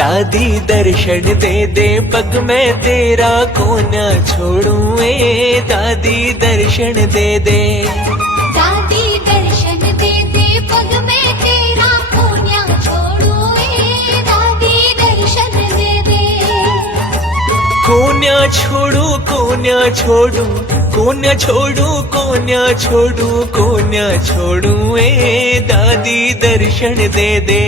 दादी दर्शन दे दे पग में तेरा कोना छोड़ूं ए दादी दर्शन दे दे दादी दर्शन दे दे पग में तेरा कोन्या छोड़ू ए दादी दर्शन दे दे कोन्या छोड़ू कोन्या छोड़ू कोन्या छोड़ू कोन्या छोड़ू कोन्या छोड़ू ए दादी दर्शन दे दे